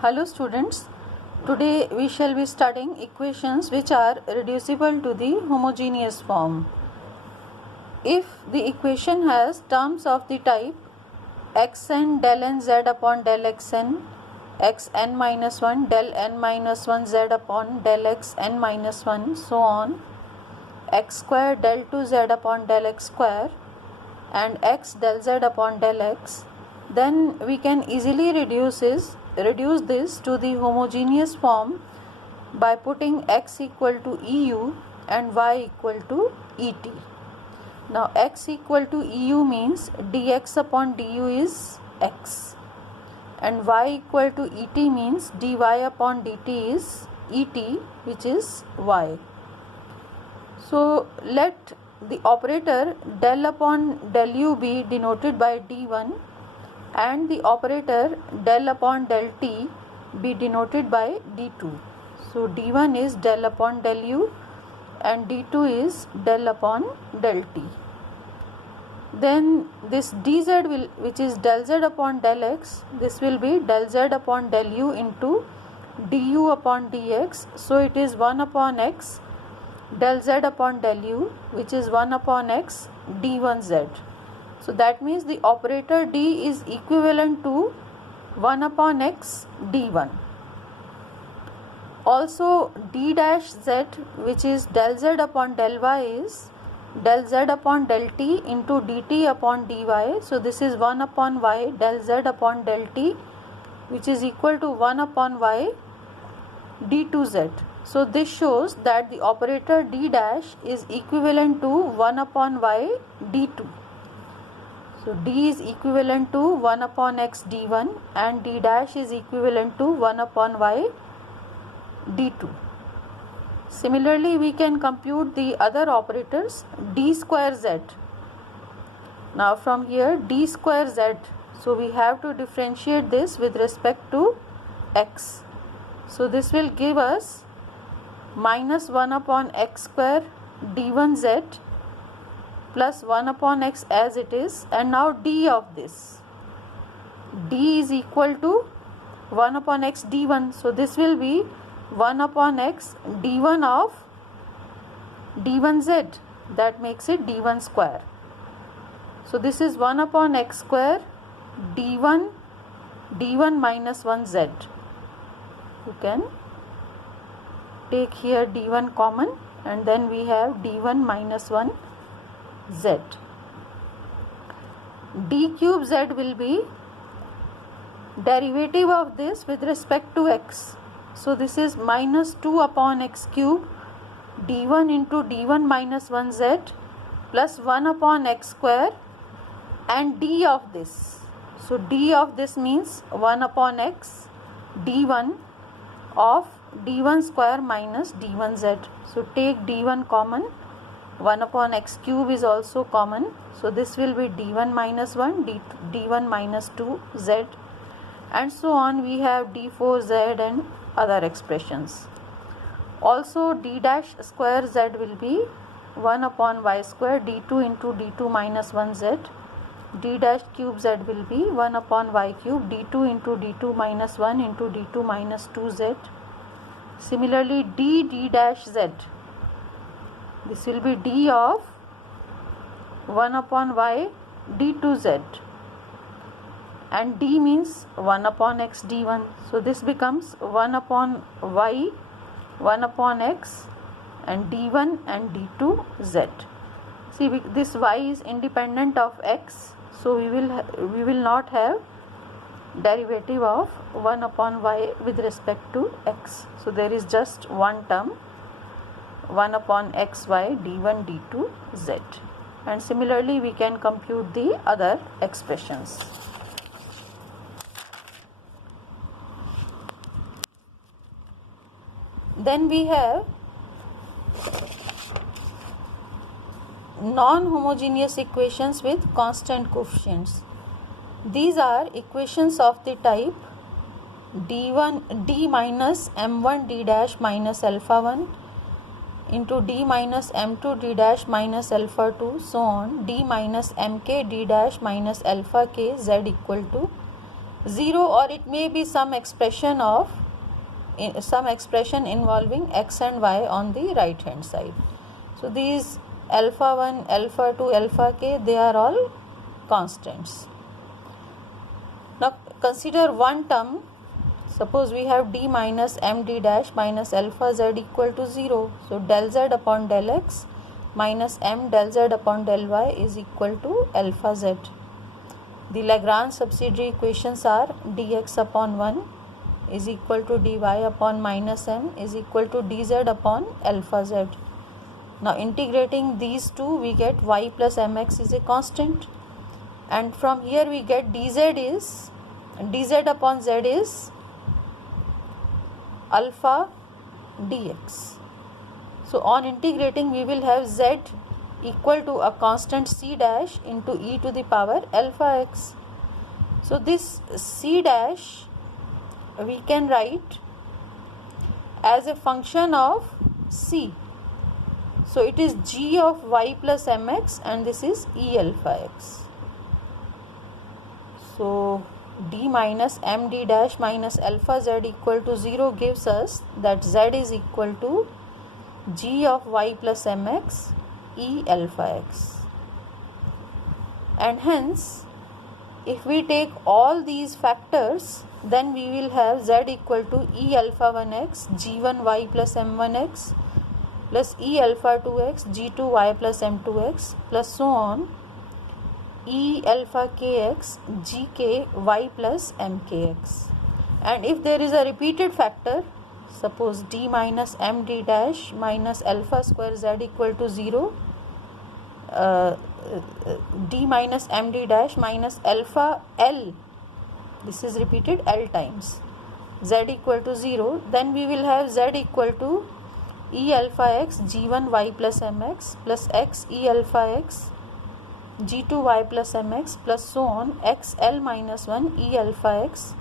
Hello students, today we shall be studying equations which are reducible to the homogeneous form. If the equation has terms of the type xn del n z upon del xn, xn minus 1 del n minus 1 z upon del x n minus 1, so on, x square del 2 z upon del x square and x del z upon del x, then we can easily reduce this to the homogeneous form by putting x equal to EU and y equal to ET. Now x equal to EU means dx upon du is x and y equal to ET means dy upon dt is ET, which is y. So let the operator del upon del u be denoted by d1 and the operator del upon del t be denoted by d2. So d1 is del upon del u and d2 is del upon del t. Then this dz which is del z upon del x, this will be del z upon del u into du upon dx. So it is 1 upon x del z upon del u, which is 1 upon x d1z. So that means the operator d is equivalent to 1 upon x d1. Also d dash z, which is del z upon del y, is del z upon del t into dt upon dy. So this is 1 upon y del z upon del t, which is equal to 1 upon y d2z. So this shows that the operator d dash is equivalent to 1 upon y d2. So d is equivalent to 1 upon x d1 and d dash is equivalent to 1 upon y d2. Similarly, we can compute the other operators d square z. Now from here d square z, so we have to differentiate this with respect to x. So this will give us minus 1 upon x square d1z plus 1 upon x as it is, and now d of this. D is equal to 1 upon x d1. So this will be 1 upon x d1 of d1z. That makes it d1 square. So this is 1 upon x square d1 minus 1z. You can take here d1 common and then we have d1 minus 1 z. D cube z will be derivative of this with respect to x. So this is minus 2 upon x cube d1 into d1 minus 1z plus 1 upon x square and d of this. So d of this means 1 upon x d1 of d1 square minus d1z. So take d1 common, 1 upon x cube is also common. So this will be d1 minus 1, d1 minus 2z, and so on. We have d4z and other expressions. Also d dash square z will be 1 upon y square d2 into d2 minus 1z. D dash cube z will be 1 upon y cube d2 into d2 minus 1 into d2 minus 2z. Similarly d dash z, this will be d of 1 upon y d2z and d means 1 upon x d1. So this becomes 1 upon y, 1 upon x and d1 and d2z. See, this y is independent of x, so we will not have derivative of 1 upon y with respect to x. So there is just one term, 1 upon xy d1 d2 z. And similarly we can compute the other expressions. Then we have non-homogeneous equations with constant coefficients. These are equations of the type d minus m1 d dash minus alpha 1 into d minus m2 d dash minus alpha 2, so on, d minus mk d dash minus alpha k z equal to 0, or it may be some expression involving x and y on the right hand side. So these alpha 1, alpha 2, alpha k, they are all constants. Now consider one term. Suppose we have d minus m d dash minus alpha z equal to 0. So del z upon del x minus m del z upon del y is equal to alpha z. The Lagrange subsidiary equations are dx upon 1 is equal to dy upon minus m is equal to dz upon alpha z. Now integrating these two, we get y plus mx is a constant, and from here we get dz upon z is alpha dx. So on integrating, we will have z equal to a constant c dash into e to the power alpha x. So this c dash we can write as a function of c. So it is g of y plus mx, and this is e alpha x. So d minus m d dash minus alpha z equal to 0 gives us that z is equal to g of y plus mx e alpha x. And hence, if we take all these factors, then we will have z equal to e alpha 1x g1y plus m1x plus e alpha 2x g2y plus m2x plus so on e alpha kx gk y plus mkx. And if there is a repeated factor, suppose d minus m d dash minus alpha square z equal to 0, d minus m d dash minus alpha l, this is repeated l times, z equal to 0, then we will have z equal to e alpha x g1 y plus mx plus x e alpha x g2 y plus mx plus so on x l minus 1 e alpha x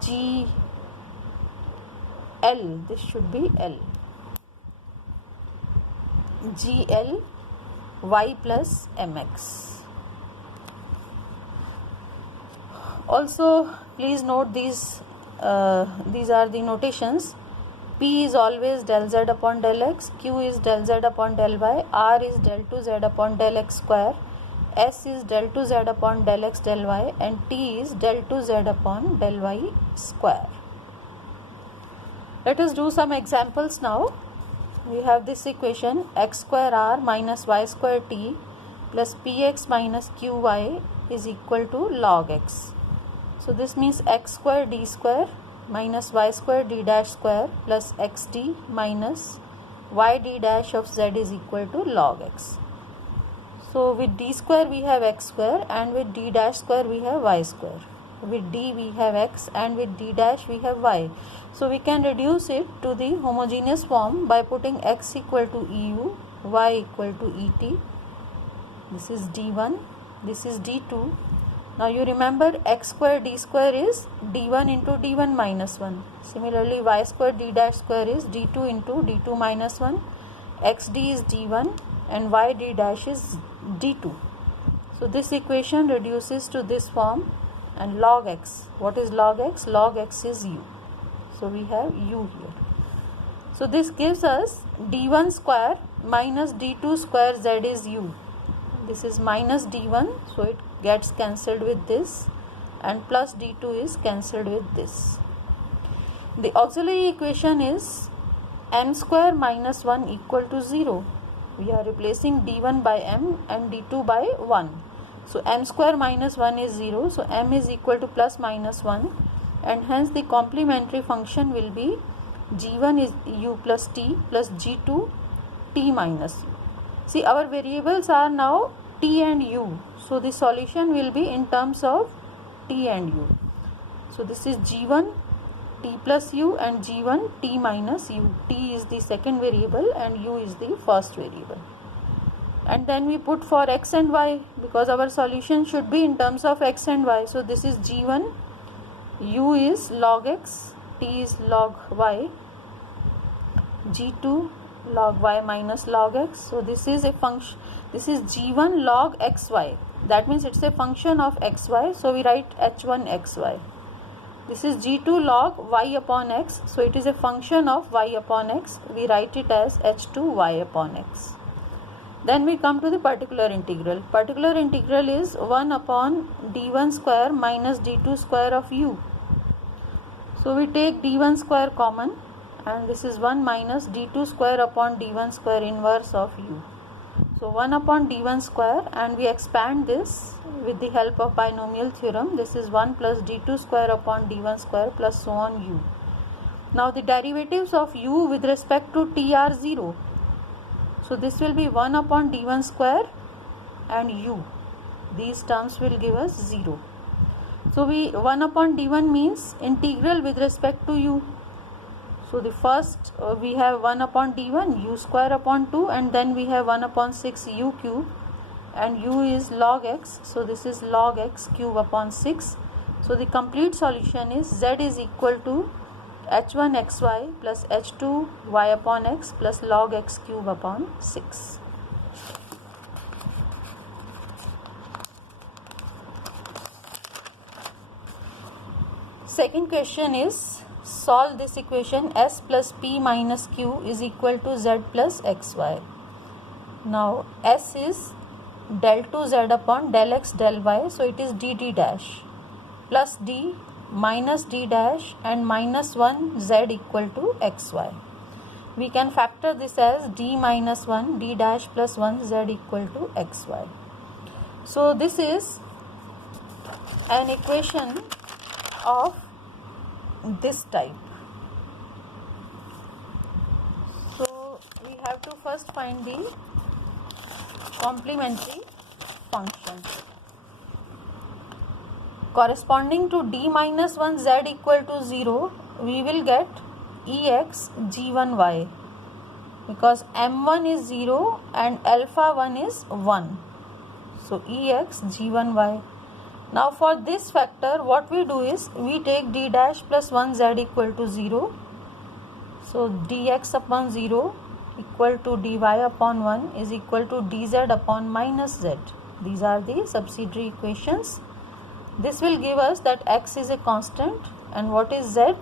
g l, this should be l, g l y plus mx. Also please note these are the notations. P is always del z upon del x, Q is del z upon del y, R is del 2z upon del x square, S is del 2z upon del x del y, and T is del 2z upon del y square. Let us do some examples now. We have this equation x square r minus y square t plus px minus qy is equal to log x. So this means x square d square minus y square d dash square plus xd minus y d dash of z is equal to log x. So with d square we have x square, and with d dash square we have y square. With d we have x, and with d dash we have y. So we can reduce it to the homogeneous form by putting x equal to eu, y equal to et. This is d1, this is d2. Now you remember x square d square is d1 into d1 minus 1. Similarly y square d dash square is d2 into d2 minus 1. xd is d1 and y d dash is d2. So this equation reduces to this form, and log x. What is log x? Log x is u. So we have u here. So this gives us d1 square minus d2 square z is u. This is minus d1, so it gets cancelled with this, and plus d2 is cancelled with this. The auxiliary equation is m square minus 1 equal to 0. We are replacing d1 by m and d2 by 1. So m square minus 1 is 0, so m is equal to plus minus 1, and hence the complementary function will be g1 is u plus t plus g2 t minus u. See, our variables are now t and u, so the solution will be in terms of t and u. So this is g1 t plus u and g1 t minus u. T is the second variable and u is the first variable. And then we put for x and y, because our solution should be in terms of x and y. So this is g1, u is log x, t is log y, g2 log y minus log x. So this is a function, this is g1 log xy, that means it's a function of xy, so we write h1 xy. This is g2 log y upon x, so it is a function of y upon x, we write it as h2 y upon x. Then we come to the particular integral. Particular integral is 1 upon d1 square minus d2 square of u. So we take d1 square common, and this is 1 minus d2 square upon d1 square inverse of u. So 1 upon d1 square, and we expand this with the help of binomial theorem. This is 1 plus d2 square upon d1 square plus so on u. Now the derivatives of u with respect to t are 0. So this will be 1 upon d1 square and u. These terms will give us 0. So 1 upon d1 means integral with respect to u. So the first we have 1 upon d1 u square upon 2, and then we have 1 upon 6 u cube, and u is log x. So this is log x cube upon 6. So the complete solution is z is equal to h1 xy plus h2 y upon x plus log x cube upon 6. Second question is, solve this equation s plus p minus q is equal to z plus xy. Now s is del 2 z upon del x del y, so it is dd dash plus d minus d dash and minus 1 z equal to xy. We can factor this as d minus 1 d dash plus 1 z equal to xy. So this is an equation of this type. So we have to first find the complementary function. Corresponding to d minus 1 z equal to 0, we will get ex g1y, because m1 is 0 and alpha 1 is 1. So ex g1y. Now for this factor, what we do is we take d dash plus 1 z equal to 0. So dx upon 0 equal to dy upon 1 is equal to dz upon minus z. These are the subsidiary equations. This will give us that x is a constant, and what is z?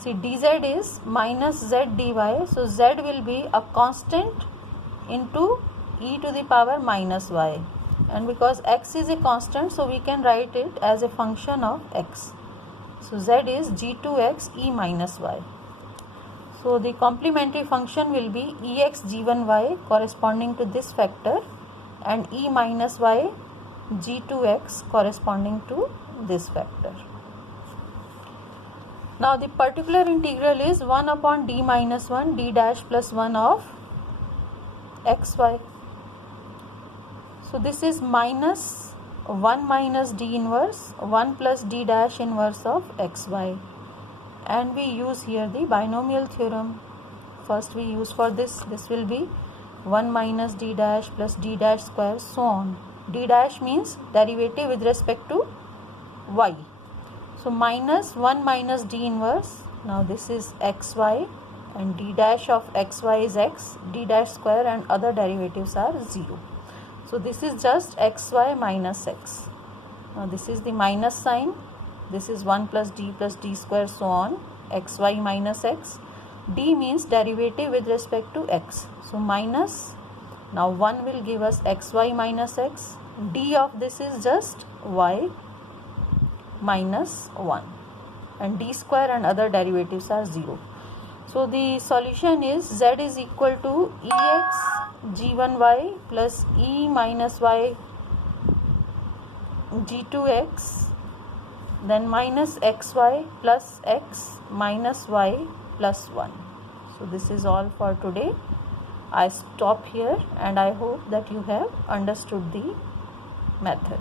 See, dz is minus z dy, so z will be a constant into e to the power minus y, and because x is a constant, so we can write it as a function of x. So z is g2x e minus y. So the complementary function will be ex g1y corresponding to this factor, and e minus y g2x corresponding to this factor. Now the particular integral is 1 upon d minus 1 d dash plus 1 of xy. So this is minus 1 minus d inverse 1 plus d dash inverse of xy, and we use here the binomial theorem. First we use for this will be 1 minus d dash plus d dash square so on. D dash means derivative with respect to y. So minus 1 minus d inverse. Now this is xy, and d dash of xy is x, d dash square and other derivatives are 0. So this is just xy minus x. Now this is the minus sign. This is 1 plus d square so on, xy minus x. D means derivative with respect to x. So minus, now 1 will give us xy minus x. D of this is just y minus 1, and d square and other derivatives are 0. So the solution is z is equal to ex g1y plus e minus y g2x, then minus xy plus x minus y plus 1. So this is all for today. I stop here, and I hope that you have understood the method.